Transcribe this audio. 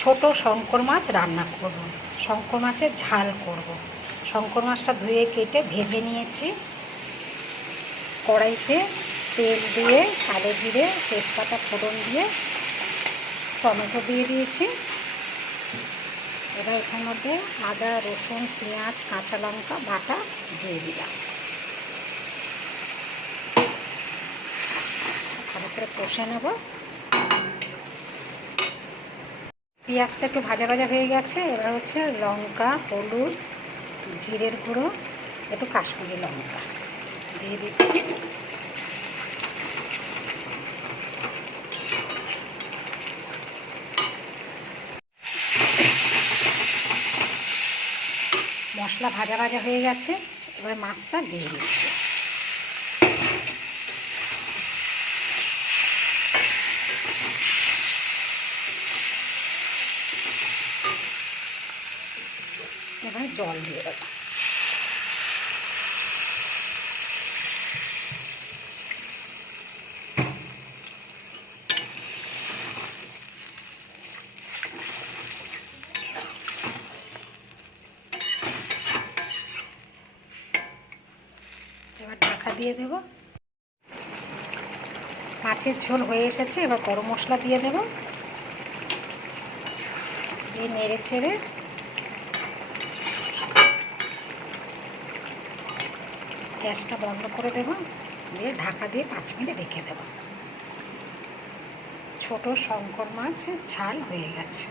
ছোট শঙ্কর মাছ রান্না করব। শঙ্কর মাছের ঝাল করব। শঙ্কর মাছটা ধুয়ে কেটে ভেজে নিয়েছি। কড়াইতে তেল দিয়ে কালো জিরে তেজপাতা ফোড়ন দিয়ে টমেটো দিয়ে দিয়েছি। এবার এখান মধ্যে আদা রসুন পেঁয়াজ কাঁচা লঙ্কা বাটা দিয়ে দিলাম। ভালো করে কষে নেব। পেঁয়াজটা একটু ভাজা ভাজা হয়ে গেছে। এবার হচ্ছে লঙ্কা হলুদ জিরের গুঁড়ো একটু কাশ্মীরি লঙ্কা দিয়ে দিচ্ছি। মশলা ভাজা ভাজা হয়ে গেছে। এবার মাছটা দিয়ে দিচ্ছি। এবার জল দিয়ে দেবো। এবার ঢাকা দিয়ে দেব। মাছের ঝোল হয়ে এসেছে। এবার গরম মশলা দিয়ে দেব। দিয়ে নেড়ে ছেড়ে গ্যাসটা বন্ধ করে দেব। দিয়ে ঢাকা দিয়ে 5 মিনিট রেখে দেব। ছোট শঙ্কর মাছের ঝাল হয়ে গেছে।